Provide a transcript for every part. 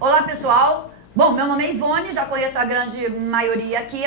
Olá, pessoal. Bom, meu nome é Ivone, já conheço a grande maioria aqui.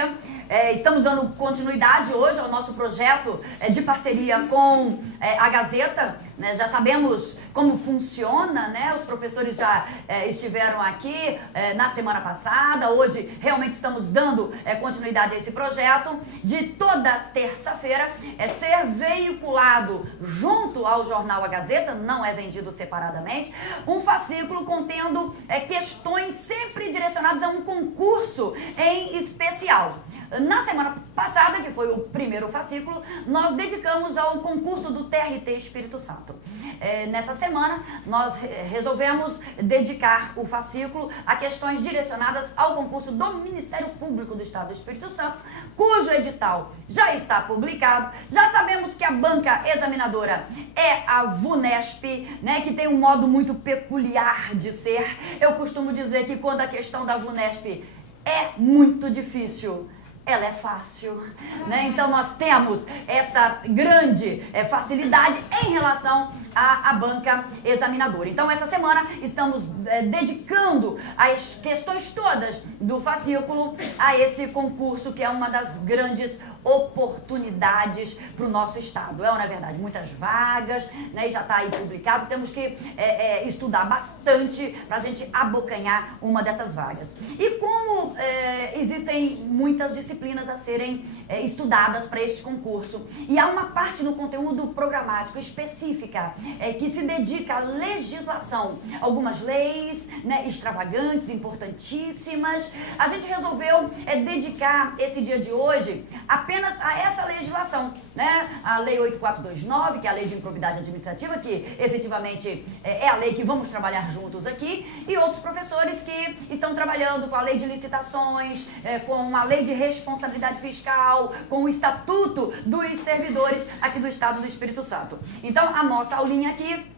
Estamos dando continuidade hoje ao nosso projeto de parceria com a Gazeta, né? Já sabemos como funciona, né? Os professores já estiveram aqui na semana passada. Hoje realmente estamos dando continuidade a esse projeto de toda terça-feira ser veiculado junto ao jornal A Gazeta, não é vendido separadamente, um fascículo contendo questões sempre direcionadas a um concurso em especial. Na semana passada, que foi o primeiro fascículo, nós dedicamos ao concurso do TRT Espírito Santo. Nessa semana, nós resolvemos dedicar o fascículo a questões direcionadas ao concurso do Ministério Público do Estado do Espírito Santo, cujo edital já está publicado. Já sabemos que a banca examinadora é a VUNESP, né, que tem um modo muito peculiar de ser. Eu costumo dizer que quando a questão da VUNESP é muito difícil, ela é fácil, né? Então nós temos essa grande facilidade em relação à banca examinadora. Então essa semana estamos dedicando as questões todas do fascículo a esse concurso, que é uma das grandes oportunidades para o nosso estado. Não é verdade? Muitas vagas, né? E já está aí publicado. Temos que estudar bastante para a gente abocanhar uma dessas vagas. E como existem muitas disciplinas a serem estudadas para este concurso, e há uma parte no conteúdo programático específica que se dedica à legislação, algumas leis, né, extravagantes, importantíssimas, a gente resolveu dedicar esse dia de hoje apenas a essa legislação, né? A Lei 8429, que é a Lei de Improbidade Administrativa, que efetivamente é a lei que vamos trabalhar juntos aqui, e outros professores que estão trabalhando com a Lei de Licitações, com a Lei de Responsabilidade Fiscal, com o Estatuto dos Servidores aqui do Estado do Espírito Santo. Então, a nossa aulinha aqui,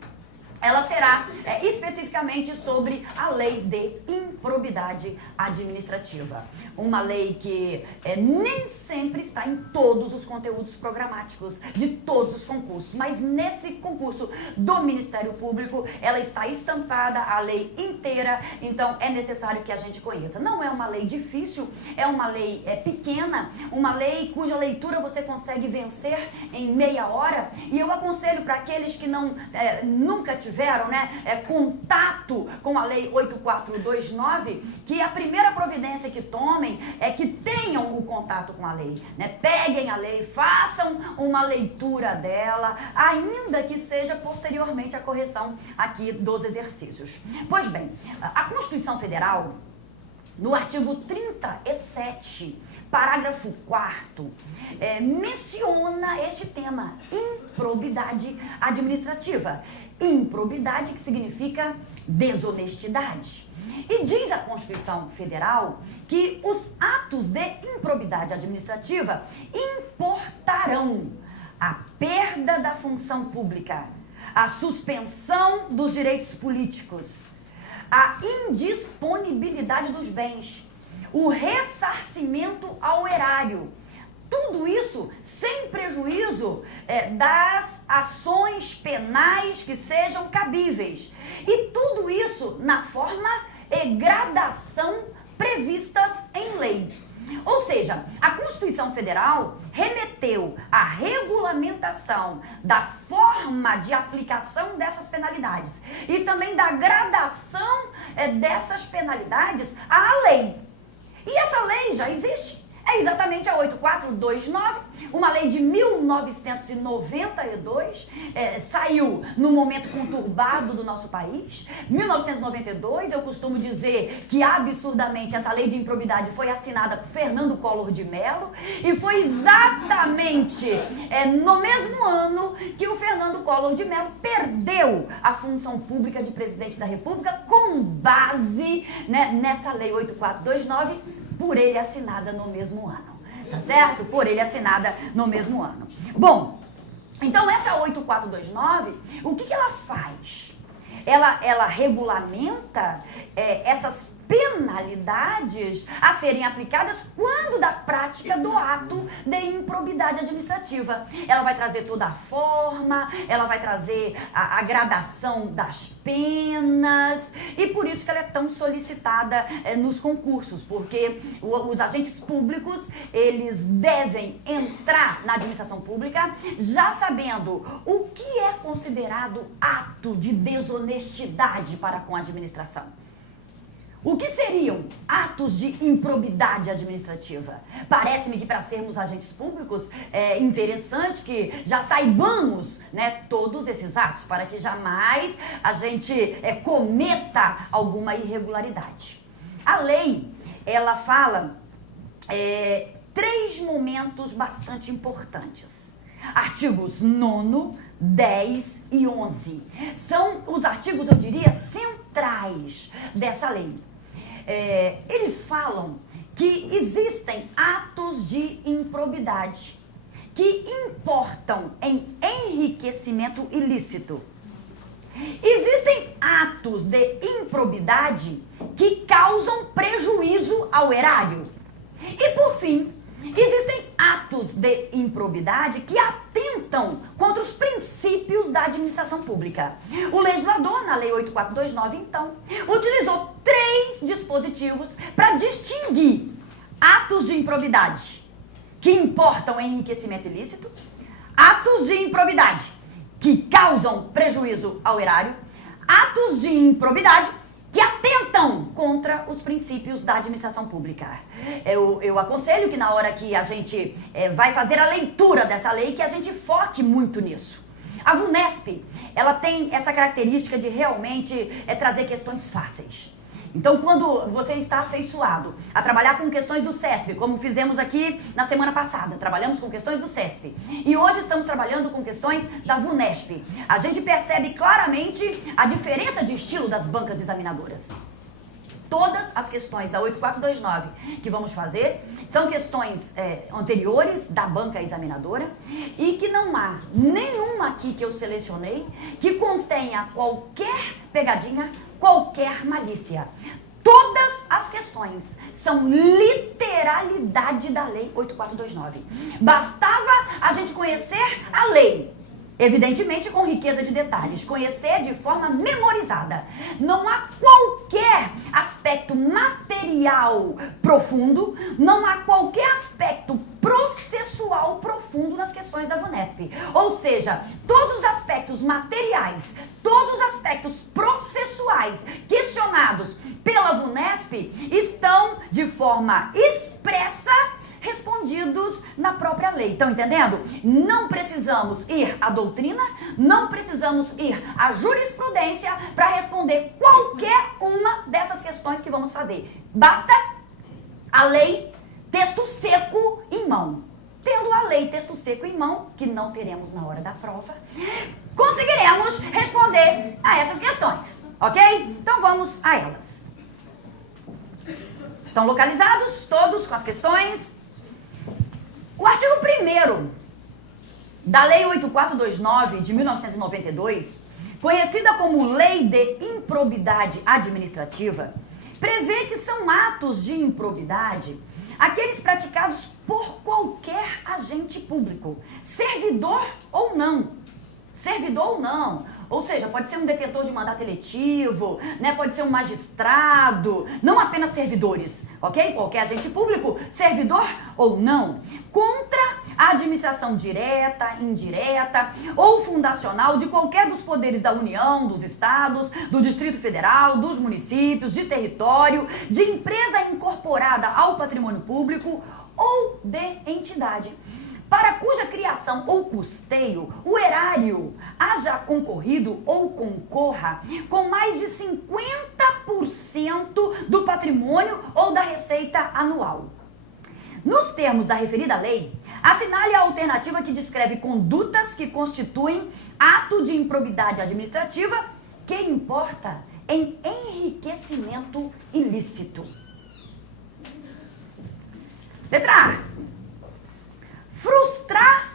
ela será especificamente sobre a Lei de Improbidade Administrativa. Uma lei que nem sempre está em todos os conteúdos programáticos de todos os concursos, mas nesse concurso do Ministério Público, ela está estampada, a lei inteira, então é necessário que a gente conheça. Não é uma lei difícil, é uma lei pequena, uma lei cuja leitura você consegue vencer em meia hora, e eu aconselho para aqueles que nunca tiveram contato com a Lei 8429, que a primeira providência que tomem é que tenham o contato com a lei, né? Peguem a lei, façam uma leitura dela, ainda que seja posteriormente a correção aqui dos exercícios. Pois bem, a Constituição Federal, no artigo 37, parágrafo 4º, menciona este tema, improbidade administrativa. Improbidade, que significa desonestidade. E diz a Constituição Federal que os atos de improbidade administrativa importarão a perda da função pública, a suspensão dos direitos políticos, a indisponibilidade dos bens, o ressarcimento ao erário. Tudo isso sem prejuízo das ações penais que sejam cabíveis. E tudo isso na forma e gradação previstas em lei. Ou seja, a Constituição Federal remeteu à regulamentação da forma de aplicação dessas penalidades e também da gradação dessas penalidades à lei. E essa lei já existe. É exatamente a 8429, uma lei de 1992, saiu num momento conturbado do nosso país. 1992, eu costumo dizer que absurdamente essa lei de improbidade foi assinada por Fernando Collor de Mello, e foi exatamente no mesmo ano que o Fernando Collor de Mello perdeu a função pública de presidente da República com base, né, nessa lei 8429, por ele assinada no mesmo ano, tá certo? Por ele assinada no mesmo ano. Bom, então essa 8429, o que ela faz? Ela regulamenta essas penalidades a serem aplicadas quando da prática do ato de improbidade administrativa. Ela vai trazer toda a forma, ela vai trazer a gradação das penas e por isso que ela é tão solicitada nos concursos, porque os agentes públicos, eles devem entrar na administração pública já sabendo o que é considerado ato de desonestidade para com a administração. O que seriam atos de improbidade administrativa? Parece-me que para sermos agentes públicos é interessante que já saibamos, né, todos esses atos, para que jamais a gente cometa alguma irregularidade. A lei, ela fala 3 momentos bastante importantes. Artigos 9º, 10 e 11. São os artigos, eu diria, centrais dessa lei. Eles falam que existem atos de improbidade que importam em enriquecimento ilícito. Existem atos de improbidade que causam prejuízo ao erário. E, por fim, existem atos de improbidade que atentam contra os princípios da administração pública. O legislador, na Lei 8429, então, utilizou 3 dispositivos para distinguir atos de improbidade que importam em enriquecimento ilícito, atos de improbidade que causam prejuízo ao erário, atos de improbidade que atentam contra os princípios da administração pública. Eu aconselho que na hora que a gente vai fazer a leitura dessa lei, que a gente foque muito nisso. A VUNESP, ela tem essa característica de realmente trazer questões fáceis. Então, quando você está afeiçoado a trabalhar com questões do CESP, como fizemos aqui na semana passada, trabalhamos com questões do CESP, e hoje estamos trabalhando com questões da VUNESP, a gente percebe claramente a diferença de estilo das bancas examinadoras. Todas as questões da 8429 que vamos fazer são questões anteriores da banca examinadora e que não há nenhuma aqui que eu selecionei que contenha qualquer pegadinha, qualquer malícia. Todas as questões são literalidade da Lei 8429. Bastava a gente conhecer a lei, evidentemente com riqueza de detalhes, conhecer de forma memorizada. Não há qualquer aspecto material profundo, não há qualquer aspecto processual profundo nas questões da VUNESP. Ou seja, todos os aspectos materiais, todos os aspectos processuais questionados pela VUNESP estão de forma expressa respondidos na própria lei. Estão entendendo? Não precisamos ir à doutrina, não precisamos ir à jurisprudência para responder qualquer uma dessas questões que vamos fazer. Basta a lei, texto seco em mão. Tendo a lei, texto seco em mão, que não teremos na hora da prova, conseguiremos responder a essas questões, ok? Então vamos a elas. Estão localizados todos com as questões? O artigo 1º da Lei 8429 de 1992, conhecida como Lei de Improbidade Administrativa, prevê que são atos de improbidade aqueles praticados por qualquer agente público, servidor ou não. Servidor ou não. Ou seja, pode ser um detentor de mandato eletivo, né? Pode ser um magistrado, não apenas servidores, ok? Qualquer agente público, servidor ou não, contra a administração direta, indireta ou fundacional de qualquer dos poderes da União, dos estados, do Distrito Federal, dos municípios, de território, de empresa incorporada ao patrimônio público ou de entidade, para cuja criação ou custeio o erário haja concorrido ou concorra com mais de 50% do patrimônio ou da receita anual. Nos termos da referida lei, assinale a alternativa que descreve condutas que constituem ato de improbidade administrativa que importa em enriquecimento ilícito. Letra A. Frustrar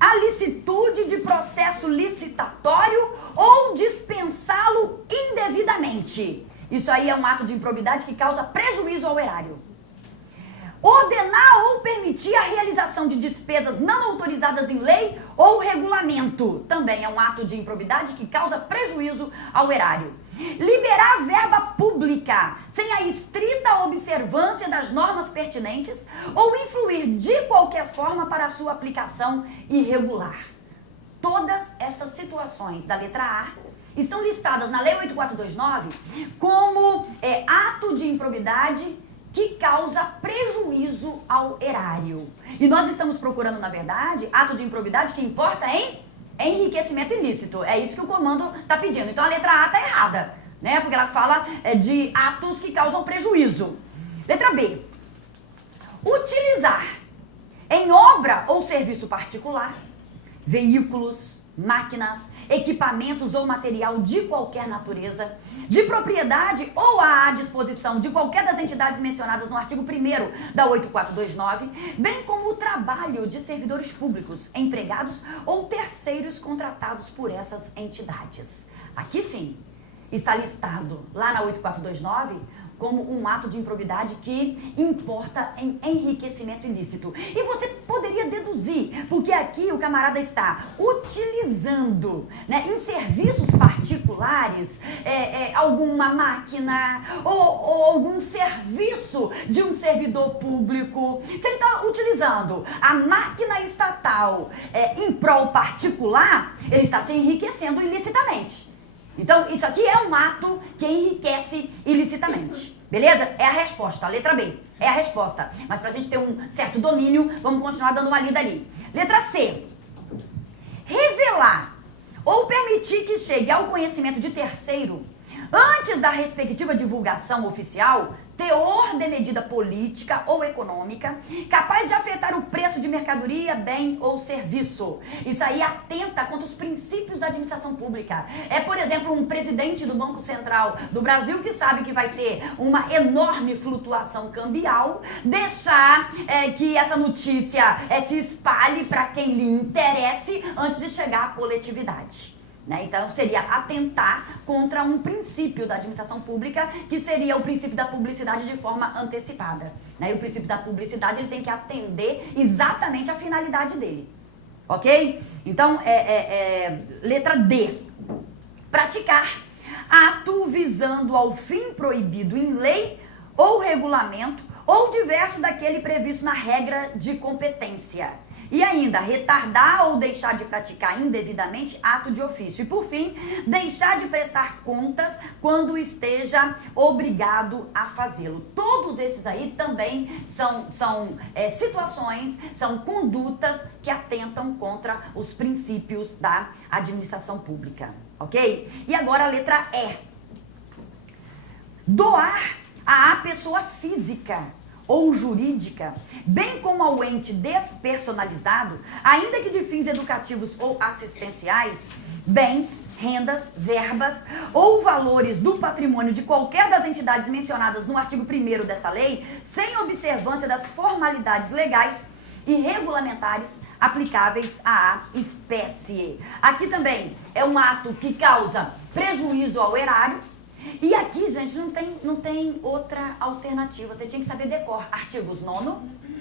a licitude de processo licitatório ou dispensá-lo indevidamente. Isso aí é um ato de improbidade que causa prejuízo ao erário. Ordenar ou permitir a realização de despesas não autorizadas em lei ou regulamento. Também é um ato de improbidade que causa prejuízo ao erário. Liberar verba pública, sem a estrita observância das normas pertinentes ou influir de qualquer forma para a sua aplicação irregular. Todas estas situações da letra A estão listadas na Lei 8429 como ato de improbidade que causa prejuízo ao erário. E nós estamos procurando, na verdade, ato de improbidade que importa em enriquecimento ilícito. É isso que o comando está pedindo. Então a letra A está errada, né? Porque ela fala de atos que causam prejuízo. Letra B. Utilizar em obra ou serviço particular veículos, máquinas, equipamentos ou material de qualquer natureza, de propriedade ou à disposição de qualquer das entidades mencionadas no artigo 1º da 8429, bem como o trabalho de servidores públicos, empregados ou terceiros contratados por essas entidades. Aqui sim, está listado lá na 8429 como um ato de improbidade que importa em enriquecimento ilícito. E você poderia deduzir, porque aqui o camarada está utilizando, né, em serviços particulares, alguma máquina ou algum serviço de um servidor público. Se ele está utilizando a máquina estatal em prol particular, ele está se enriquecendo ilicitamente. Então, isso aqui é um ato que enriquece ilicitamente. Beleza? É a resposta, a letra B. É a resposta. Mas pra gente ter um certo domínio, vamos continuar dando uma lida ali. Letra C. Revelar ou permitir que chegue ao conhecimento de terceiro, antes da respectiva divulgação oficial, teor de medida política ou econômica capaz de afetar o preço de mercadoria, bem ou serviço. Isso aí atenta contra os princípios da administração pública. Por exemplo, um presidente do Banco Central do Brasil que sabe que vai ter uma enorme flutuação cambial, deixar que essa notícia se espalhe para quem lhe interesse antes de chegar à coletividade. Então, seria atentar contra um princípio da administração pública, que seria o princípio da publicidade de forma antecipada. E o princípio da publicidade ele tem que atender exatamente a finalidade dele. Ok? Então, letra D. Praticar ato visando ao fim proibido em lei ou regulamento ou diverso daquele previsto na regra de competência. E ainda, retardar ou deixar de praticar indevidamente ato de ofício. E por fim, deixar de prestar contas quando esteja obrigado a fazê-lo. Todos esses aí também são situações, são condutas que atentam contra os princípios da administração pública. Ok? E agora a letra E. Doar à pessoa física ou jurídica, bem como ao ente despersonalizado, ainda que de fins educativos ou assistenciais, bens, rendas, verbas ou valores do patrimônio de qualquer das entidades mencionadas no artigo 1º desta lei, sem observância das formalidades legais e regulamentares aplicáveis à espécie. Aqui também é um ato que causa prejuízo ao erário. E aqui, gente, não tem outra alternativa. Você tinha que saber decor. Artigos 9º,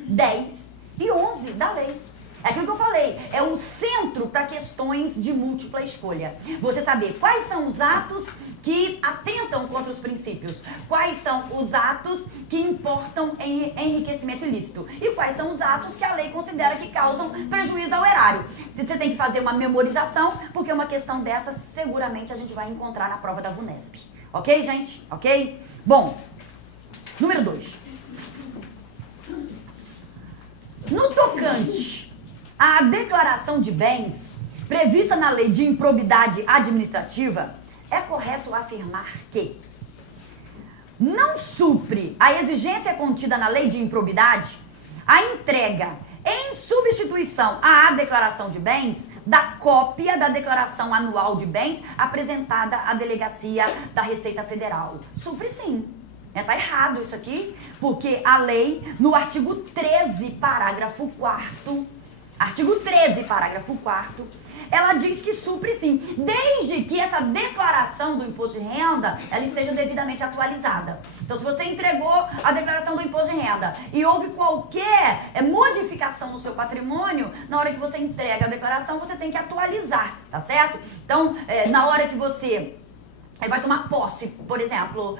10 e 11 da lei. É aquilo que eu falei. É o centro para questões de múltipla escolha. Você saber quais são os atos que atentam contra os princípios. Quais são os atos que importam em enriquecimento ilícito. E quais são os atos que a lei considera que causam prejuízo ao erário. Você tem que fazer uma memorização, porque uma questão dessa seguramente a gente vai encontrar na prova da VUNESP. Ok, gente? Ok? Bom, número 2. No tocante à declaração de bens prevista na lei de improbidade administrativa, é correto afirmar que não supre a exigência contida na lei de improbidade a entrega em substituição à declaração de bens da cópia da declaração anual de bens apresentada à delegacia da Receita Federal. Supre sim. Tá errado isso aqui, porque a lei, no artigo 13, parágrafo 4º, artigo 13, parágrafo 4º, ela diz que supre sim, desde que essa declaração do imposto de renda, ela esteja devidamente atualizada. Então, se você entregou a declaração do imposto de renda e houve qualquer modificação no seu patrimônio, na hora que você entrega a declaração, você tem que atualizar, tá certo? Então, na hora que você Ele vai tomar posse, por exemplo,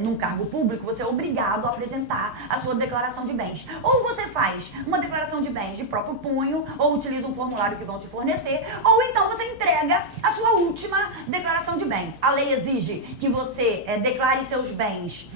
num cargo público, você é obrigado a apresentar a sua declaração de bens. Ou você faz uma declaração de bens de próprio punho, ou utiliza um formulário que vão te fornecer, ou então você entrega a sua última declaração de bens. A lei exige que você declare seus bens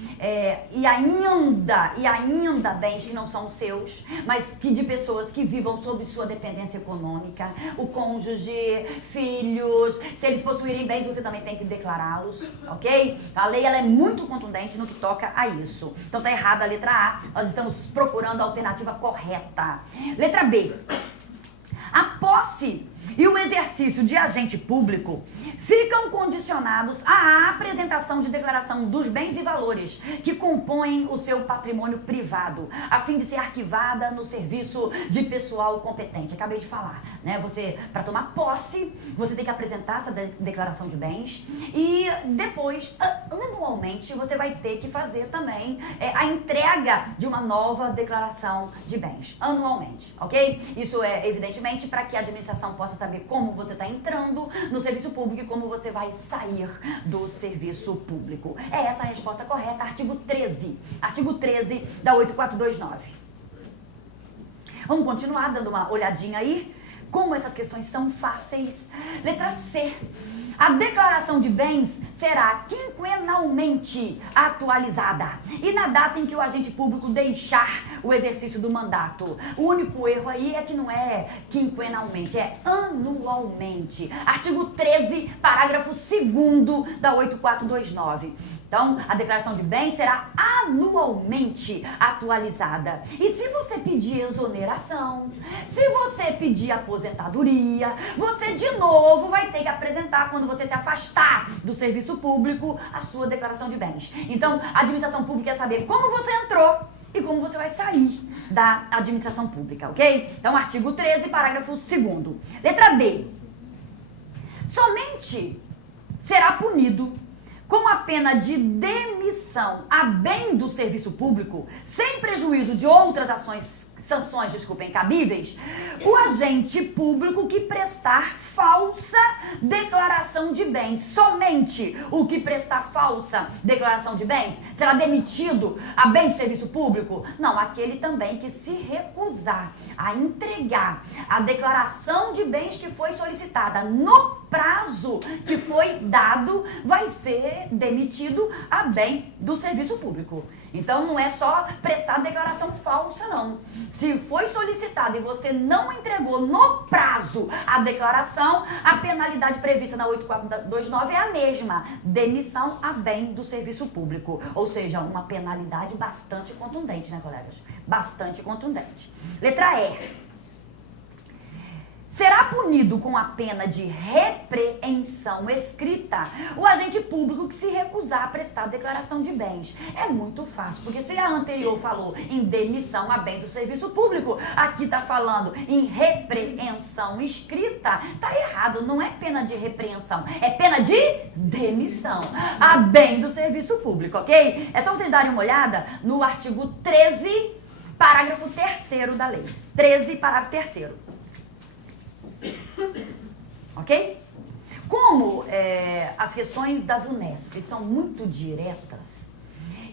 e ainda bens que não são seus, mas que de pessoas que vivam sob sua dependência econômica, o cônjuge, filhos. Se eles possuírem bens, você também tem que declará-los, ok? A lei ela é muito contundente no que toca a isso. Então tá errada a letra A, nós estamos procurando a alternativa correta. Letra B. A posse e o exercício de agente público ficam condicionados à apresentação de declaração dos bens e valores que compõem o seu patrimônio privado, a fim de ser arquivada no serviço de pessoal competente. Acabei de falar, né? Você, para tomar posse, você tem que apresentar essa declaração de bens e depois, anualmente, você vai ter que fazer também a entrega de uma nova declaração de bens, anualmente, ok? Isso é, evidentemente, para que a administração possa saber como você está entrando no serviço público e como você vai sair do serviço público. É essa a resposta correta, artigo 13. Artigo 13 da 8429. Vamos continuar dando uma olhadinha aí? Como essas questões são fáceis. Letra C. A declaração de bens será quinquenalmente atualizada e na data em que o agente público deixar o exercício do mandato. O único erro aí é que não é quinquenalmente, é anualmente. Artigo 13, parágrafo 2º da 8429. Então, a declaração de bens será anualmente atualizada. E se você pedir exoneração, se você pedir aposentadoria, você de novo vai ter que apresentar, quando você se afastar do serviço público, a sua declaração de bens. Então, a administração pública quer saber como você entrou e como você vai sair da administração pública, ok? Então, artigo 13, parágrafo 2º. Letra D. Somente será punido com a pena de demissão a bem do serviço público, sem prejuízo de outras sanções cabíveis, o agente público que prestar falsa declaração de bens. Somente o que prestar falsa declaração de bens será demitido a bem do serviço público? Não, aquele também que se recusar a entregar a declaração de bens que foi solicitada no prazo que foi dado vai ser demitido a bem do serviço público. Então não é só prestar declaração falsa, não. Se foi solicitado e você não entregou no prazo a declaração, a penalidade prevista na 8429 é a mesma: demissão a bem do serviço público. Ou seja, uma penalidade bastante contundente, né, colegas? Bastante contundente. Letra E. Será punido com a pena de repreensão escrita o agente público que se recusar a prestar declaração de bens. É muito fácil, porque se a anterior falou em demissão a bem do serviço público, aqui está falando em repreensão escrita, tá errado, não é pena de repreensão, é pena de demissão a bem do serviço público, ok? É só vocês darem uma olhada no artigo 13, parágrafo 3º da lei. 13, parágrafo 3º. Ok? Como as questões das Unesp são muito diretas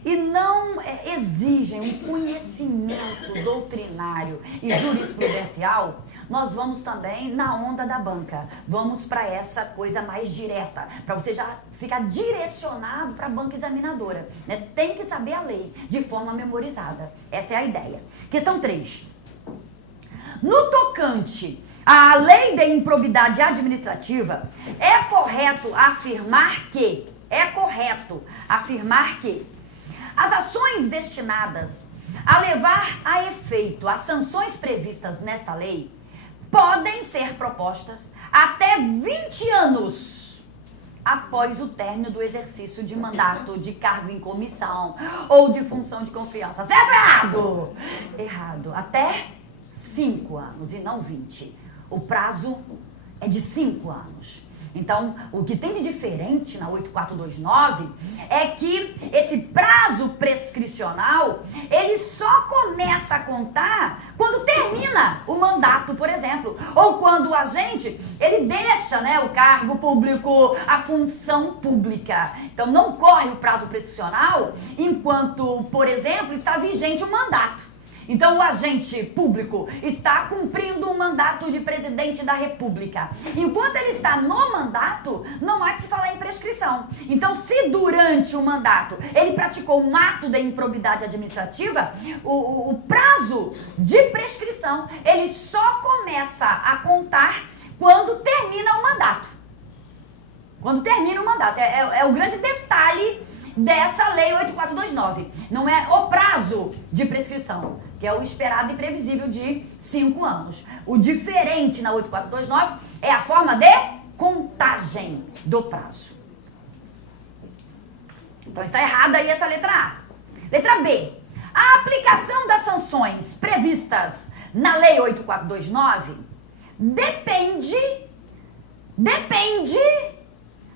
e não exigem um conhecimento doutrinário e jurisprudencial, nós vamos também na onda da banca. Vamos para essa coisa mais direta, para você já ficar direcionado para a banca examinadora, né? Tem que saber a lei de forma memorizada. Essa é a ideia. Questão 3. No tocante à lei de improbidade administrativa, é correto afirmar que as ações destinadas a levar a efeito as sanções previstas nesta lei podem ser propostas até 20 anos após o término do exercício de mandato, de cargo em comissão ou de função de confiança. Certo ou errado? Errado. Até 5 anos e não 20. O prazo é de 5 anos. Então, o que tem de diferente na 8429 é que esse prazo prescricional, ele só começa a contar quando termina o mandato, por exemplo, ou quando o agente, ele deixa, né, o cargo público, a função pública. Então, não corre o prazo prescricional enquanto, por exemplo, está vigente o mandato. Então, o agente público está cumprindo um mandato de presidente da República. Enquanto ele está no mandato, não há que se falar em prescrição. Então, se durante o mandato ele praticou um ato de improbidade administrativa, o prazo de prescrição, ele só começa a contar quando termina o mandato. Quando termina o mandato. É o grande detalhe dessa lei 8429. Não é o prazo de prescrição, que é o esperado e previsível de 5 anos. O diferente na 8429 é a forma de contagem do prazo. Então está errada aí essa letra A. Letra B. A aplicação das sanções previstas na lei 8429 depende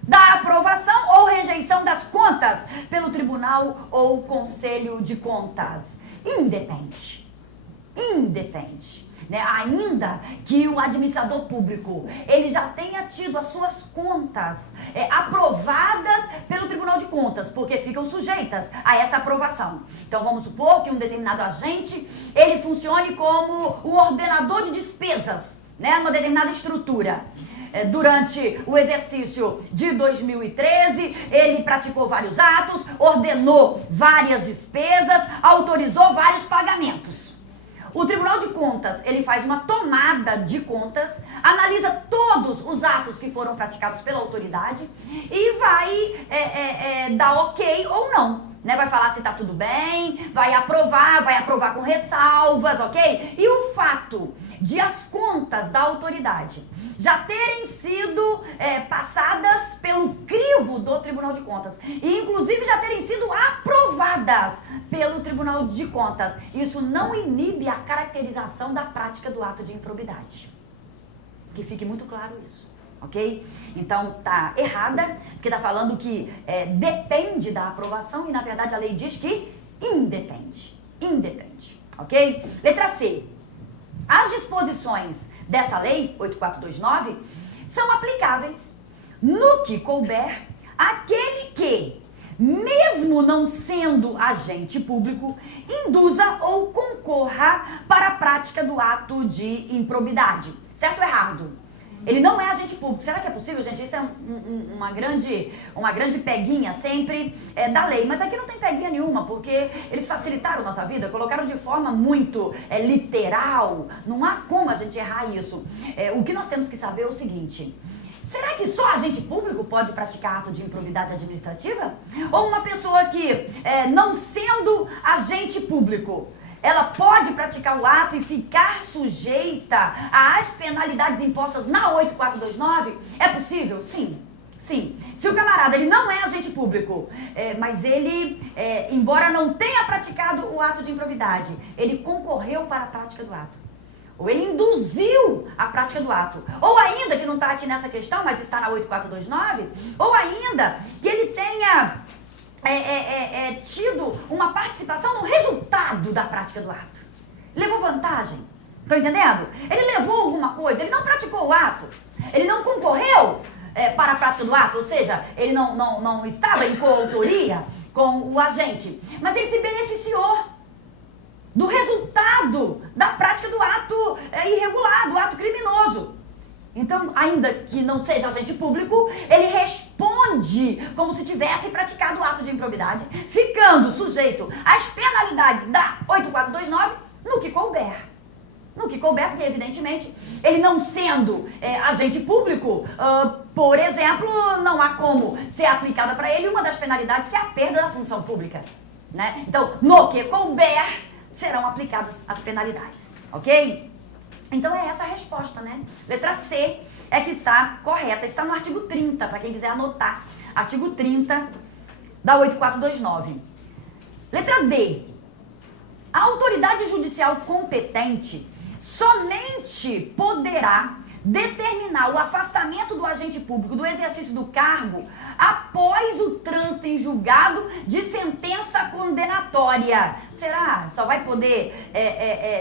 da aprovação ou rejeição das contas pelo Tribunal ou Conselho de Contas. Independe. Né? Ainda que o administrador público ele já tenha tido as suas contas aprovadas pelo Tribunal de Contas, porque ficam sujeitas a essa aprovação. Então vamos supor que um determinado agente ele funcione como o ordenador de despesas, né, numa determinada estrutura. Durante o exercício de 2013, ele praticou vários atos, ordenou várias despesas, autorizou vários pagamentos. O Tribunal de Contas, ele faz uma tomada de contas, analisa todos os atos que foram praticados pela autoridade e vai dar ok ou não. Né? Vai falar se está tudo bem, vai aprovar com ressalvas, ok? E o fato de as contas da autoridade já terem sido passadas pelo crivo do Tribunal de Contas e inclusive já terem sido aprovadas pelo Tribunal de Contas, isso não inibe a caracterização da prática do ato de improbidade. Que fique muito claro isso. Ok? Então tá errada, porque tá falando que depende da aprovação e na verdade a lei diz que independe. Ok? Letra C. As disposições dessa lei 8429 são aplicáveis no que couber aquele que, mesmo não sendo agente público, induza ou concorra para a prática do ato de improbidade. Certo ou errado? Ele não é agente público. Será que é possível, gente? Isso é uma grande peguinha sempre da lei. Mas aqui não tem peguinha nenhuma, porque eles facilitaram nossa vida, colocaram de forma muito literal. Não há como a gente errar isso. O que nós temos que saber é o seguinte: será que só agente público pode praticar ato de improbidade administrativa? Ou uma pessoa que, não sendo agente público, ela pode praticar o ato e ficar sujeita às penalidades impostas na 8429? É possível? Sim. Se o camarada ele não é agente público, mas ele, embora não tenha praticado o ato de improbidade, ele concorreu para a prática do ato. Ou ele induziu a prática do ato. Ou ainda, que não está aqui nessa questão, mas está na 8429, ou ainda que ele tenha tido uma participação no resultado da prática do ato. Levou vantagem. Estão entendendo? Ele levou alguma coisa, ele não praticou o ato, ele não concorreu para a prática do ato, ou seja, ele não estava em coautoria com o agente, mas ele se beneficiou do resultado da prática do ato irregular, do ato criminoso. Então, ainda que não seja agente público, ele responde como se tivesse praticado o ato de improbidade, ficando sujeito às penalidades da 8429 no que couber. No que couber, porque evidentemente, ele não sendo agente público, por exemplo, não há como ser aplicada para ele uma das penalidades que é a perda da função pública. Né? Então, no que couber, serão aplicadas as penalidades. Ok? Então é essa a resposta, né? Letra C é que está correta. Está no artigo 30, para quem quiser anotar. Artigo 30 da 8429. Letra D. A autoridade judicial competente somente poderá determinar o afastamento do agente público do exercício do cargo após o trânsito em julgado de sentença condenatória. Será? Só vai poder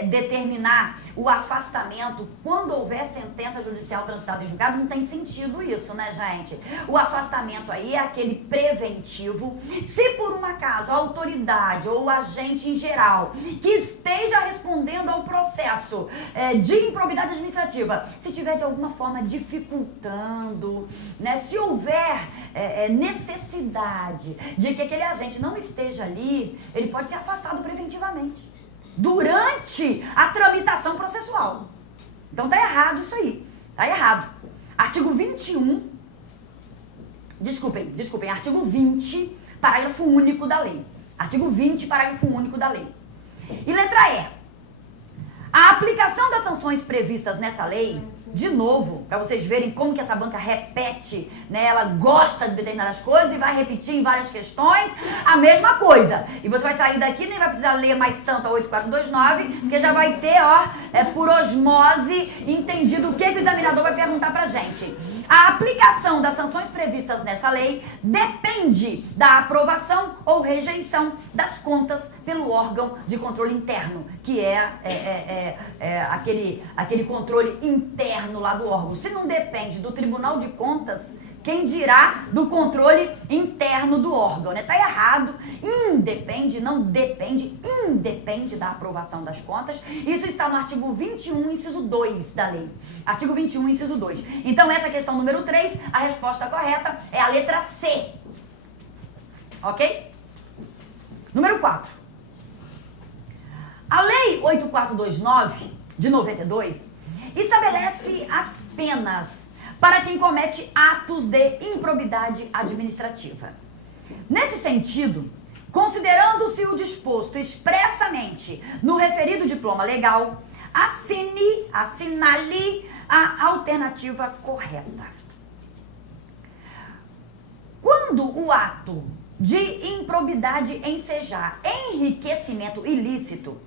determinar o afastamento quando houver sentença judicial transitada em julgado? Não tem sentido isso, né, gente? O afastamento aí é aquele preventivo. Se por um acaso a autoridade ou o agente em geral que esteja respondendo ao processo de improbidade administrativa, se tiver de alguma forma dificultando, né, se houver necessidade de que aquele agente não esteja ali, ele pode ser afastado preventivamente durante a tramitação processual. Então tá errado isso aí, tá errado. Artigo 21, desculpem, artigo 20, parágrafo único da lei. Artigo 20, parágrafo único da lei. E letra E. A aplicação das sanções previstas nessa lei, de novo, para vocês verem como que essa banca repete, né? Ela gosta de determinadas coisas e vai repetir em várias questões a mesma coisa. E você vai sair daqui e nem vai precisar ler mais tanto a 8429, porque já vai ter, por osmose, entendido o que o examinador vai perguntar pra gente. A aplicação das sanções previstas nessa lei depende da aprovação ou rejeição das contas pelo órgão de controle interno, que é aquele controle interno lá do órgão. Se não depende do Tribunal de Contas, quem dirá do controle interno do órgão, né? Tá errado. Independe, não depende, independe da aprovação das contas. Isso está no artigo 21, inciso 2 da lei. Artigo 21, inciso 2. Então, essa questão número 3, a resposta correta é a letra C. Ok? Número 4. A Lei 8429, de 92, estabelece as penas para quem comete atos de improbidade administrativa. Nesse sentido, considerando-se o disposto expressamente no referido diploma legal, assinale a alternativa correta. Quando o ato de improbidade ensejar enriquecimento ilícito,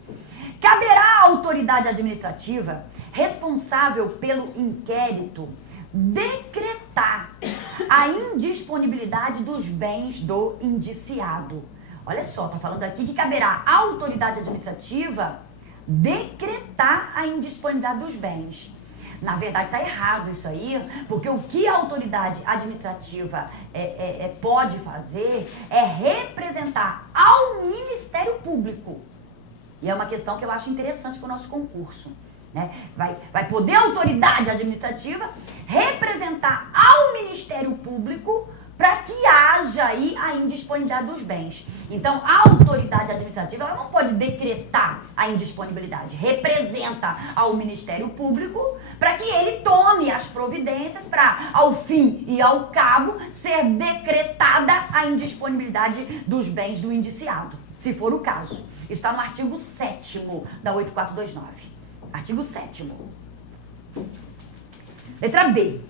caberá à autoridade administrativa responsável pelo inquérito decretar a indisponibilidade dos bens do indiciado. Olha só, tá falando aqui que caberá à autoridade administrativa decretar a indisponibilidade dos bens. Na verdade, tá errado isso aí, porque o que a autoridade administrativa pode fazer é representar ao Ministério Público. E é uma questão que eu acho interessante para o nosso concurso. Né? Vai poder a autoridade administrativa representar ao Ministério Público para que haja aí a indisponibilidade dos bens. Então, a autoridade administrativa ela não pode decretar a indisponibilidade, representa ao Ministério Público para que ele tome as providências para, ao fim e ao cabo, ser decretada a indisponibilidade dos bens do indiciado, se for o caso. Isso está no artigo 7º da 8429. Artigo 7º. Letra B.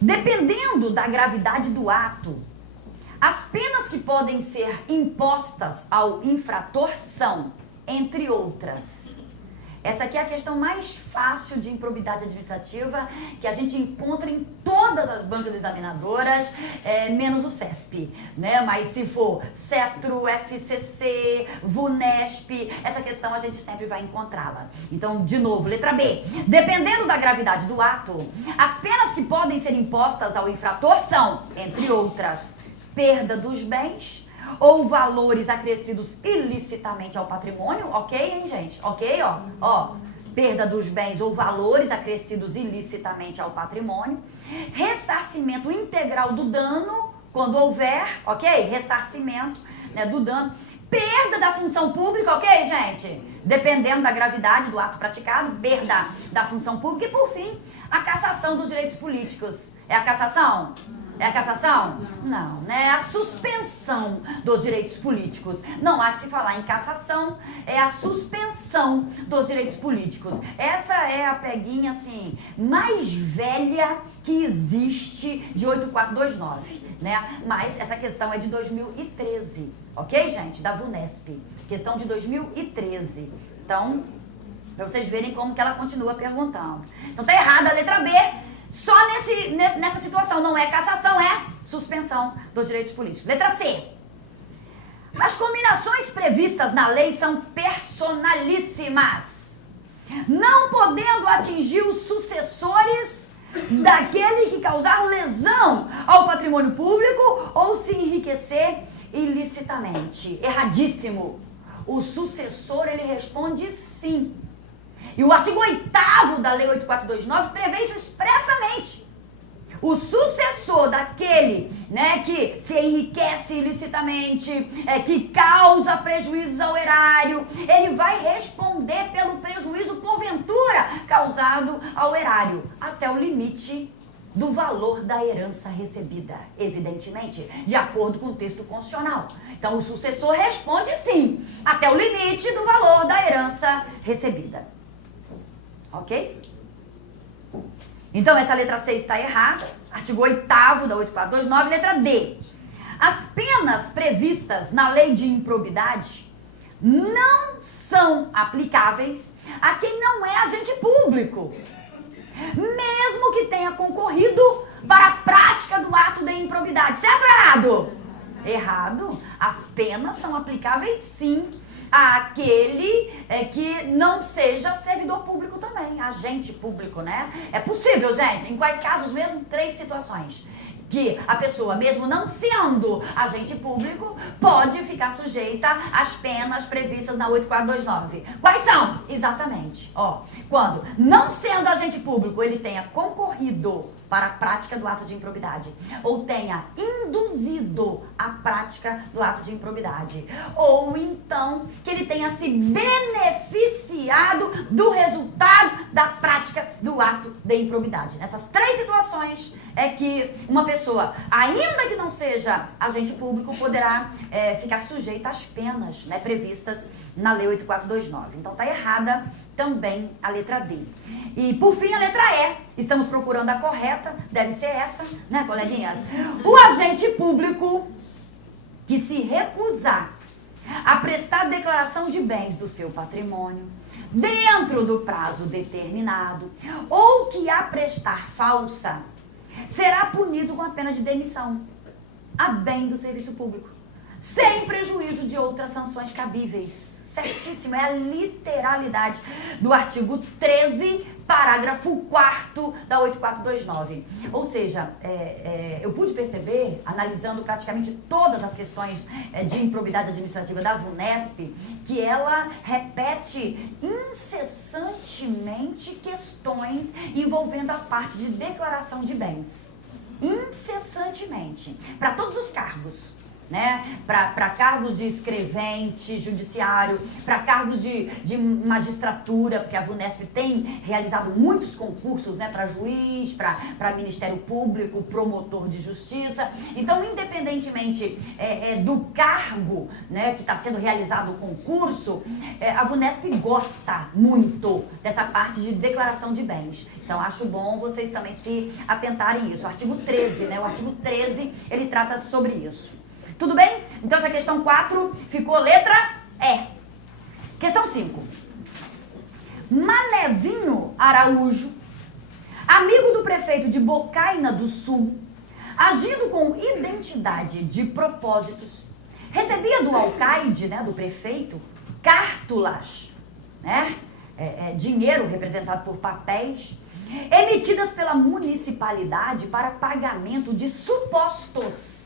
Dependendo da gravidade do ato, as penas que podem ser impostas ao infrator são, entre outras. Essa aqui é a questão mais fácil de improbidade administrativa que a gente encontra em todas as bancas examinadoras, menos o CESP, né? Mas se for CETRO, FCC, VUNESP, essa questão a gente sempre vai encontrá-la. Então, de novo, letra B. Dependendo da gravidade do ato, as penas que podem ser impostas ao infrator são, entre outras, perda dos bens ou valores acrescidos ilicitamente ao patrimônio, ok, hein, gente? Ok, ó. Perda dos bens ou valores acrescidos ilicitamente ao patrimônio. Ressarcimento integral do dano, quando houver, ok? Ressarcimento, né, do dano. Perda da função pública, ok, gente? Dependendo da gravidade do ato praticado, perda da função pública. E, por fim, a cassação dos direitos políticos. É a cassação? É a cassação? Não, né? É a suspensão dos direitos políticos. Não há que se falar em cassação, é a suspensão dos direitos políticos. Essa é a peguinha, assim, mais velha que existe de 8429, né? Mas essa questão é de 2013, ok, gente? Da VUNESP. Questão de 2013. Então, Para vocês verem como que ela continua perguntando. Então tá errada a letra B, só nessa situação. Não é cassação, é suspensão dos direitos políticos. Letra C. As combinações previstas na lei são personalíssimas, não podendo atingir os sucessores daquele que causar lesão ao patrimônio público ou se enriquecer ilicitamente. Erradíssimo. O sucessor, ele responde sim. E o artigo 8º da Lei 8429 prevê isso expressamente. O sucessor daquele, né, que se enriquece ilicitamente, que causa prejuízos ao erário, ele vai responder pelo prejuízo porventura causado ao erário, até o limite do valor da herança recebida, evidentemente, de acordo com o texto constitucional. Então, o sucessor responde sim, até o limite do valor da herança recebida. Ok? Então, essa letra C está errada. Artigo 8º da 8429, letra D. As penas previstas na lei de improbidade não são aplicáveis a quem não é agente público, mesmo que tenha concorrido para a prática do ato de improbidade. Certo ou errado? Errado. As penas são aplicáveis sim àquele que não seja servidor público também, agente público, né? É possível, gente. Em quais casos mesmo? 3 situações. Que a pessoa, mesmo não sendo agente público, pode ficar sujeita às penas previstas na 8429. Quais são? Exatamente. Ó, quando, não sendo agente público, ele tenha concorrido para a prática do ato de improbidade, ou tenha induzido a prática do ato de improbidade, ou então que ele tenha se beneficiado do resultado da prática do ato de improbidade. Nessas 3 situações é que uma pessoa, ainda que não seja agente público, poderá ficar sujeita às penas, né, previstas na Lei 8429. Então tá errada também a letra D. E por fim a letra E. Estamos procurando a correta, deve ser essa, né, coleguinhas? O agente público que se recusar a prestar declaração de bens do seu patrimônio dentro do prazo determinado ou que a prestar falsa será punido com a pena de demissão a bem do serviço público, sem prejuízo de outras sanções cabíveis. Certíssimo, é a literalidade do artigo 13, parágrafo 4º da 8429. Ou seja, eu pude perceber, analisando praticamente todas as questões de improbidade administrativa da VUNESP, que ela repete incessantemente questões envolvendo a parte de declaração de bens. Incessantemente. Para todos os cargos. Né? Para cargos de escrevente, judiciário, para cargos de magistratura, porque a VUNESP tem realizado muitos concursos, né, para juiz, para Ministério Público, promotor de justiça. Então, independentemente do cargo, né, que está sendo realizado o concurso, a VUNESP gosta muito dessa parte de declaração de bens. Então, acho bom vocês também se atentarem a isso. O artigo 13, né, o artigo 13, ele trata sobre isso. Tudo bem? Então essa questão 4 ficou letra E. Questão 5. Manezinho Araújo, amigo do prefeito de Bocaina do Sul, agindo com identidade de propósitos, recebia do alcaide, né, do prefeito, cártulas, né, dinheiro representado por papéis, emitidas pela municipalidade para pagamento de supostos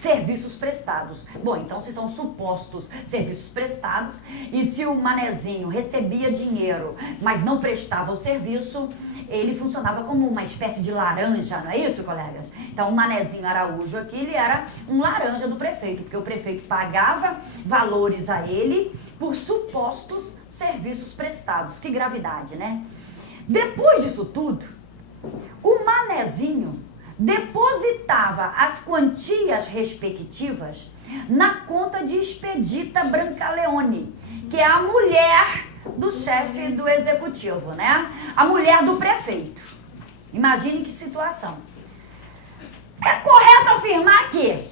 serviços prestados. Bom, então se são supostos serviços prestados e se o manezinho recebia dinheiro, mas não prestava o serviço, ele funcionava como uma espécie de laranja, não é isso, colegas? Então o manezinho Araújo aqui, ele era um laranja do prefeito, porque o prefeito pagava valores a ele por supostos serviços prestados. Que gravidade, né? Depois disso tudo, o manezinho depositava as quantias respectivas na conta de Expedita Brancaleone, que é a mulher do chefe do executivo, né? A mulher do prefeito. Imagine que situação. É correto afirmar que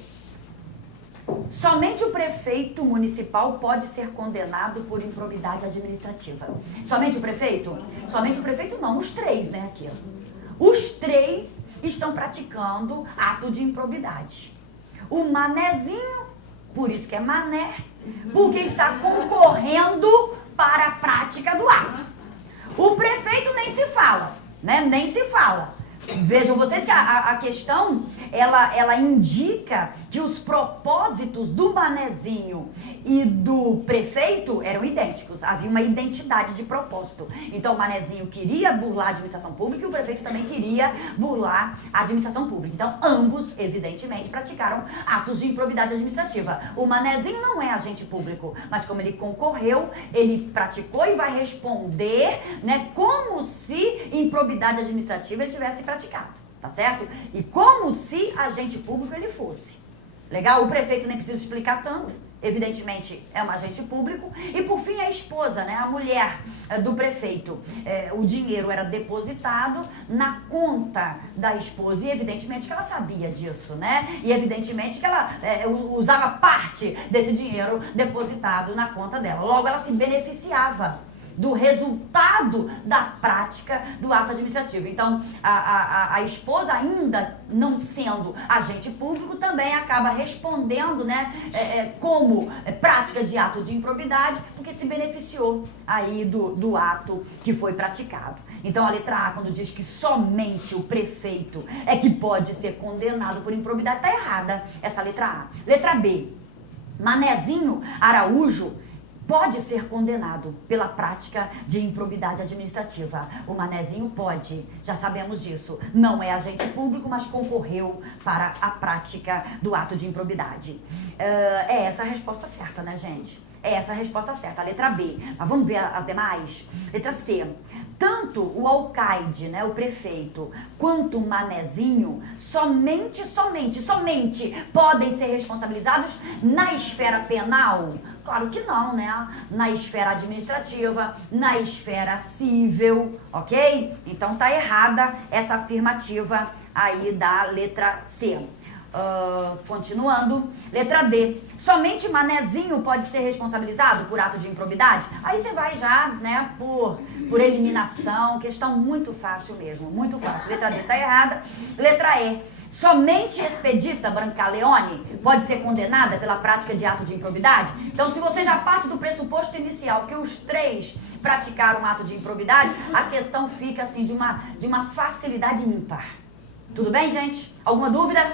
somente o prefeito municipal pode ser condenado por improbidade administrativa. Somente o prefeito? Somente o prefeito não, os três, né, aqui. Os três estão praticando ato de improbidade. O manezinho, por isso que é mané, porque está concorrendo para a prática do ato. O prefeito nem se fala, né? Nem se fala. Vejam vocês que a questão, ela indica que os propósitos do manezinho e do prefeito eram idênticos. Havia uma identidade de propósito. Então o manezinho queria burlar a administração pública e o prefeito também queria burlar a administração pública. Então ambos, evidentemente, praticaram atos de improbidade administrativa. O manezinho não é agente público, mas como ele concorreu, ele praticou e vai responder, né, como se improbidade administrativa ele tivesse praticado, tá certo? E como se agente público ele fosse. Legal? O prefeito nem precisa explicar tanto. Evidentemente é um agente público. E por fim a esposa, né, a mulher do prefeito. O dinheiro era depositado na conta da esposa e evidentemente que ela sabia disso, né? E evidentemente que ela usava parte desse dinheiro depositado na conta dela. Logo ela se beneficiava do resultado da prática do ato administrativo. Então, a esposa, ainda não sendo agente público, também acaba respondendo, né, como prática de ato de improbidade, porque se beneficiou aí do ato que foi praticado. Então, a letra A, quando diz que somente o prefeito é que pode ser condenado por improbidade, está errada essa letra A. Letra B, Manezinho Araújo pode ser condenado pela prática de improbidade administrativa. O manezinho pode, já sabemos disso. Não é agente público, mas concorreu para a prática do ato de improbidade. É essa a resposta certa, né, gente? É essa a resposta certa, a letra B. Mas vamos ver as demais? Letra C. Tanto o alcaide, né, o prefeito, quanto o manezinho, somente podem ser responsabilizados na esfera penal? Claro que não, né? Na esfera administrativa, na esfera civil, ok? Então tá errada essa afirmativa aí da letra C. Continuando, letra D. Somente manezinho pode ser responsabilizado por ato de improbidade? Aí você vai já, né, por eliminação, questão muito fácil mesmo, muito fácil. Letra D tá errada. Letra E. Somente Expedita Brancaleone pode ser condenada pela prática de ato de improbidade? Então, se você já parte do pressuposto inicial que os três praticaram ato de improbidade, a questão fica assim de uma facilidade ímpar. Tudo bem, gente? Alguma dúvida?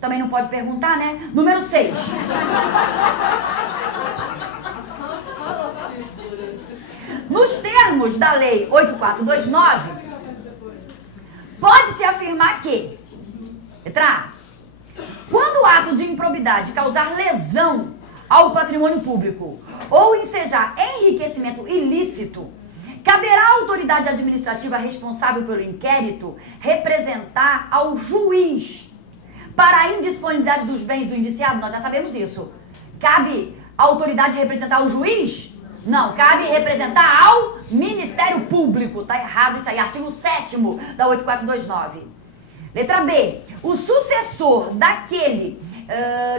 Também não pode perguntar, né? Número 6. Nos termos da Lei 8429, pode-se afirmar que, letra A, quando o ato de improbidade causar lesão ao patrimônio público ou ensejar enriquecimento ilícito, caberá à autoridade administrativa responsável pelo inquérito representar ao juiz para a indisponibilidade dos bens do indiciado. Nós já sabemos isso. Cabe à autoridade representar o juiz? Não, cabe representar ao Ministério Público. Tá errado isso aí, artigo 7º da 8429. Letra B. O sucessor daquele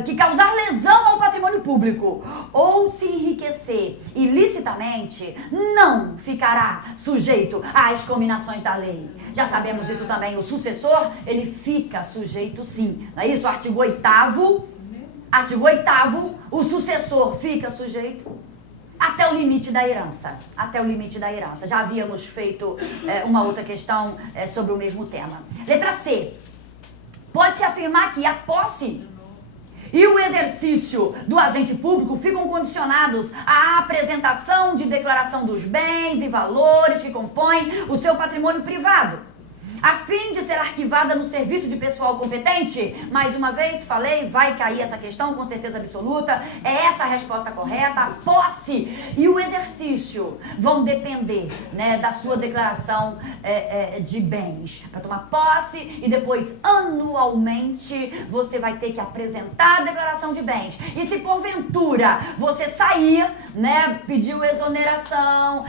que causar lesão ao patrimônio público ou se enriquecer ilicitamente não ficará sujeito às cominações da lei. Já sabemos disso também. O sucessor, ele fica sujeito sim. Não é isso? Artigo 8º, o sucessor fica sujeito até o limite da herança. Até o limite da herança. Já havíamos feito uma outra questão sobre o mesmo tema. Letra C. Pode-se afirmar que a posse e o exercício do agente público ficam condicionados à apresentação de declaração dos bens e valores que compõem o seu patrimônio privado, a fim de ser arquivada no serviço de pessoal competente? Mais uma vez, falei, vai cair essa questão com certeza absoluta. É essa a resposta correta. A posse e o exercício vão depender, né, da sua declaração de bens. Para tomar posse e depois, anualmente, você vai ter que apresentar a declaração de bens. E se porventura você sair, né, pediu exoneração,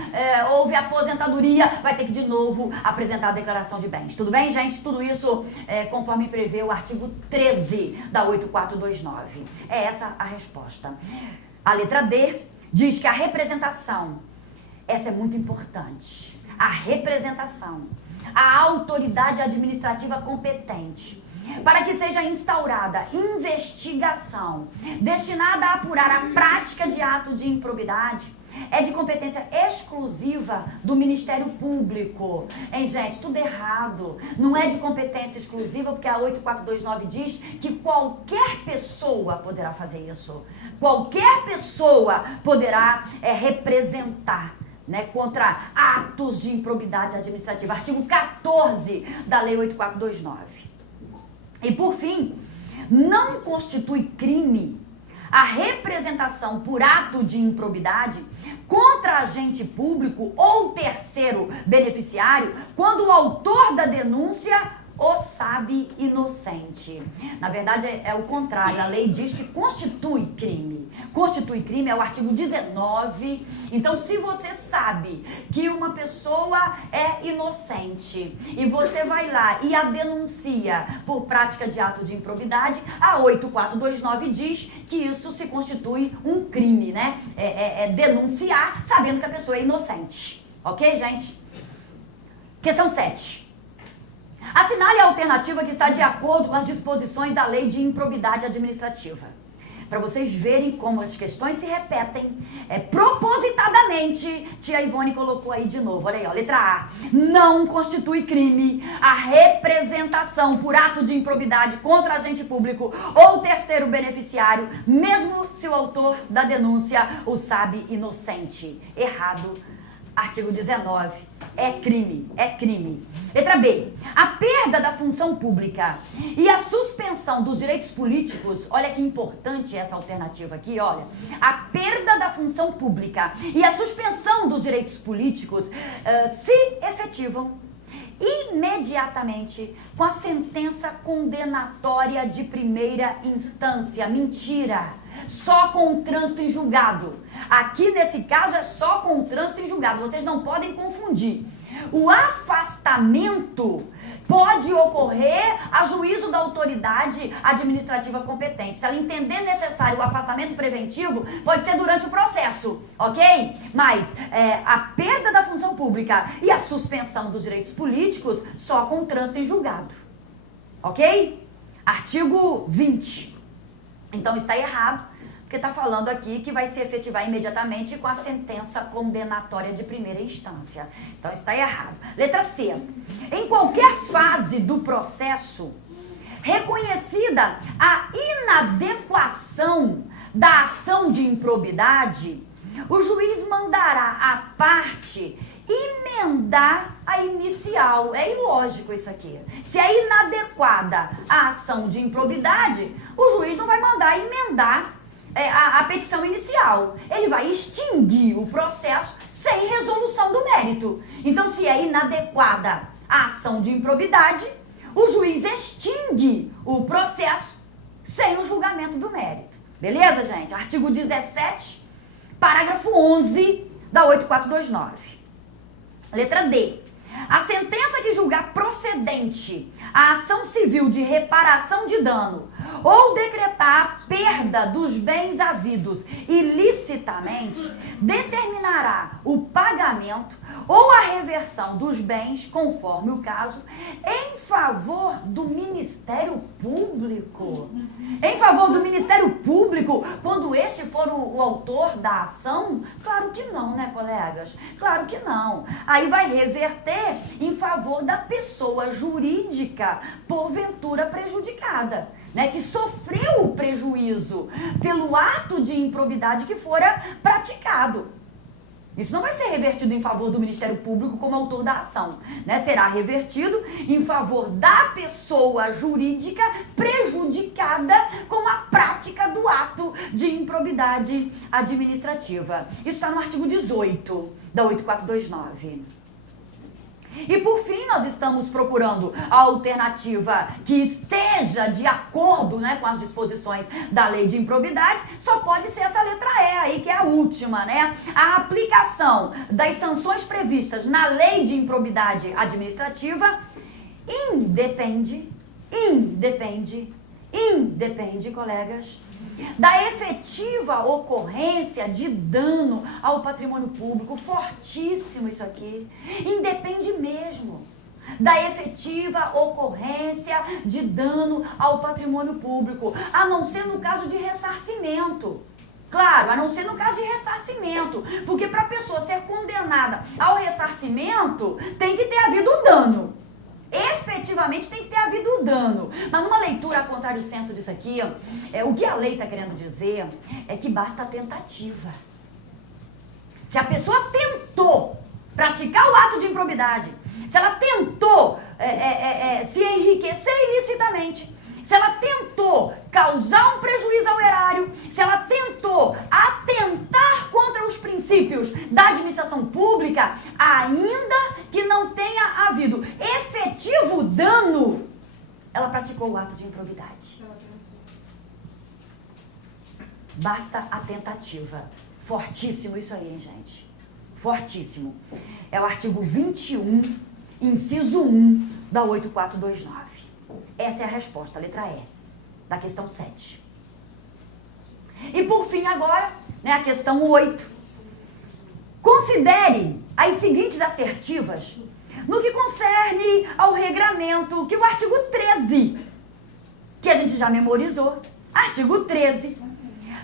houve aposentadoria, vai ter que de novo apresentar a declaração de bens. bens. Tudo bem, gente? Tudo isso conforme prevê o artigo 13 da 8429. É essa a resposta. A letra D diz que a representação, essa é muito importante, a representação, a autoridade administrativa competente, para que seja instaurada investigação destinada a apurar a prática de ato de improbidade, é de competência exclusiva do Ministério Público. Hein, gente? Tudo errado. Não é de competência exclusiva, porque a 8429 diz que qualquer pessoa poderá fazer isso. Qualquer pessoa poderá representar, né, contra atos de improbidade administrativa. Artigo 14 da Lei 8429. E, por fim, não constitui crime a representação por ato de improbidade contra agente público ou terceiro beneficiário quando o autor da denúncia o sabe inocente. Na verdade, é o contrário. A lei diz que constitui crime. Constitui crime é o artigo 19. Então, se você sabe que uma pessoa é inocente e você vai lá e a denuncia por prática de ato de improbidade, a 8429 diz que isso se constitui um crime, né? É denunciar sabendo que a pessoa é inocente. Ok, gente? Questão 7. Assinale a alternativa que está de acordo com as disposições da Lei de Improbidade Administrativa. Para vocês verem como as questões se repetem propositadamente, tia Ivone colocou aí de novo. Olha aí, ó, letra A. Não constitui crime a representação por ato de improbidade contra agente público ou terceiro beneficiário, mesmo se o autor da denúncia o sabe inocente. Errado. Artigo 19. É crime, é crime. Letra B. A perda da função pública e a suspensão dos direitos políticos, olha que importante essa alternativa aqui, olha. A perda da função pública e a suspensão dos direitos políticos se efetivam imediatamente com a sentença condenatória de primeira instância. Mentira! Só com o trânsito em julgado. Aqui nesse caso é só com o trânsito em julgado. Vocês não podem confundir. O afastamento pode ocorrer a juízo da autoridade administrativa competente. Se ela entender necessário o afastamento preventivo, pode ser durante o processo, ok? Mas a perda da função pública e a suspensão dos direitos políticos só com o trânsito em julgado, ok? Artigo 20. Então está errado, porque está falando aqui que vai se efetivar imediatamente com a sentença condenatória de primeira instância. Então está errado. Letra C. Em qualquer fase do processo, reconhecida a inadequação da ação de improbidade, o juiz mandará a parte emendar a inicial. É ilógico isso aqui. Se é inadequada a ação de improbidade, o juiz não vai mandar emendar a petição inicial. Ele vai extinguir o processo sem resolução do mérito. Então, se é inadequada a ação de improbidade, o juiz extingue o processo sem o julgamento do mérito. Beleza, gente? Artigo 17, parágrafo 11 da 8429. Letra D. A sentença que julgar procedente a ação civil de reparação de dano ou decretar a perda dos bens havidos ilicitamente determinará o pagamento ou a reversão dos bens, conforme o caso, em favor do Ministério Público. Em favor do Ministério Público, quando este for o autor da ação? Claro que não, né, colegas? Claro que não. Aí vai reverter em favor da pessoa jurídica, porventura prejudicada, né, que sofreu o prejuízo pelo ato de improbidade que fora praticado. Isso não vai ser revertido em favor do Ministério Público como autor da ação, né? Será revertido em favor da pessoa jurídica prejudicada com a prática do ato de improbidade administrativa. Isso está no artigo 18 da 8429. E por fim, nós estamos procurando a alternativa que esteja de acordo, né, com as disposições da lei de improbidade. Só pode ser essa letra E aí, que é a última, né? A aplicação das sanções previstas na lei de improbidade administrativa independe, colegas, da efetiva ocorrência de dano ao patrimônio público. Fortíssimo isso aqui. Independe mesmo da efetiva ocorrência de dano ao patrimônio público, a não ser no caso de ressarcimento. Claro, a não ser no caso de ressarcimento, porque para a pessoa ser condenada ao ressarcimento, tem que ter havido o dano. Efetivamente tem que ter havido o dano. Mas numa leitura a contrário senso disso aqui, o que a lei está querendo dizer é que basta a tentativa. Se a pessoa tentou praticar o ato de improbidade, se ela tentou se enriquecer ilicitamente, se ela tentou causar um prejuízo ao erário, se ela tentou atentar contra os princípios da administração pública, ainda que não tenha havido efetivo dano, ela praticou o ato de improbidade. Basta a tentativa. Fortíssimo isso aí, hein, gente? Fortíssimo. É o artigo 21, inciso 1 da 8429. Essa é a resposta, a letra E, da questão 7. E por fim agora, a questão 8. Considere as seguintes assertivas no que concerne ao regramento, que o artigo 13, que a gente já memorizou, artigo 13,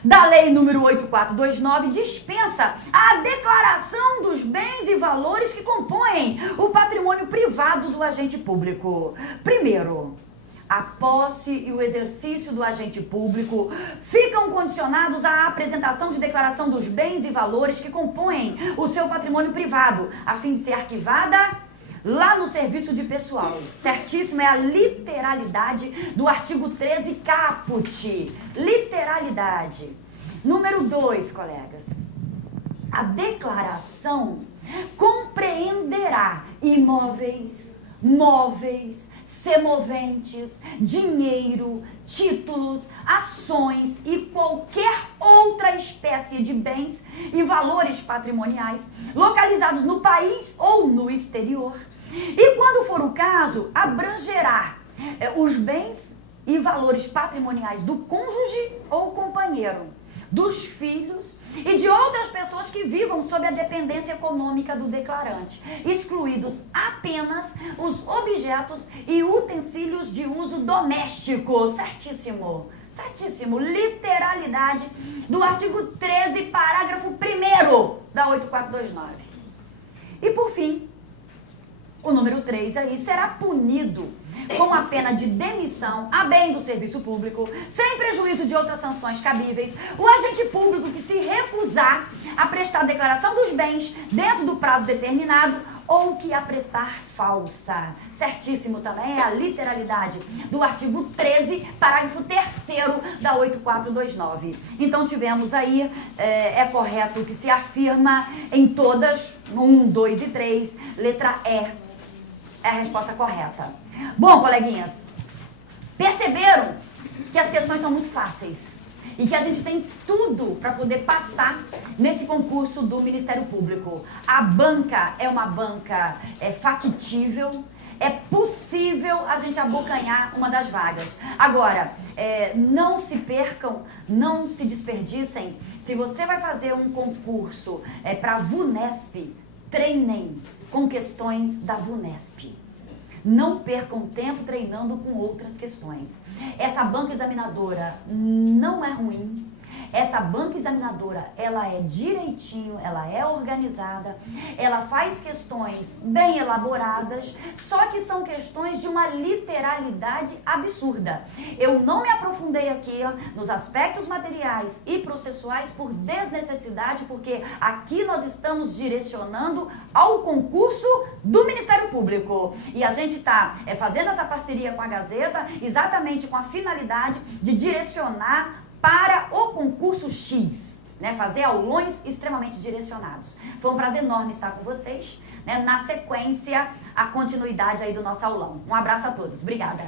da lei número 8429, dispensa a declaração dos bens e valores que compõem o patrimônio privado do agente público. Primeiro, a posse e o exercício do agente público ficam condicionados à apresentação de declaração dos bens e valores que compõem o seu patrimônio privado, a fim de ser arquivada lá no serviço de pessoal. Certíssimo, é a literalidade do artigo 13 caput. Literalidade. Número 2, colegas. A declaração compreenderá imóveis, móveis, semoventes, dinheiro, títulos, ações e qualquer outra espécie de bens e valores patrimoniais localizados no país ou no exterior. E quando for o caso, abrangerá os bens e valores patrimoniais do cônjuge ou companheiro, dos filhos e de outras pessoas que vivam sob a dependência econômica do declarante, excluídos apenas os objetos e utensílios de uso doméstico. Certíssimo. Certíssimo. Literalidade do artigo 13, parágrafo 1º da 8429. E por fim, o número 3 aí será punido com a pena de demissão a bem do serviço público, sem prejuízo de outras sanções cabíveis, o agente público que se recusar a prestar declaração dos bens dentro do prazo determinado ou que a prestar falsa. Certíssimo também é a literalidade do artigo 13, parágrafo 3º da 8429. Então tivemos aí, é correto o que se afirma em todas, 1, 2 e 3, letra E. É a resposta correta. Bom, coleguinhas, perceberam que as questões são muito fáceis e que a gente tem tudo para poder passar nesse concurso do Ministério Público. A banca é uma banca factível, é possível a gente abocanhar uma das vagas. Agora, não se percam, não se desperdicem. Se você vai fazer um concurso para a VUNESP, treinem com questões da VUNESP. Não percam tempo treinando com outras questões. Essa banca examinadora não é ruim. Essa banca examinadora, ela é direitinho, ela é organizada, ela faz questões bem elaboradas, só que são questões de uma literalidade absurda. Eu não me aprofundei aqui nos aspectos materiais e processuais por desnecessidade, porque aqui nós estamos direcionando ao concurso do Ministério Público. E a gente está fazendo essa parceria com a Gazeta exatamente com a finalidade de direcionar para o concurso X, fazer aulões extremamente direcionados. Foi um prazer enorme estar com vocês, na sequência, a continuidade aí do nosso aulão. Um abraço a todos. Obrigada.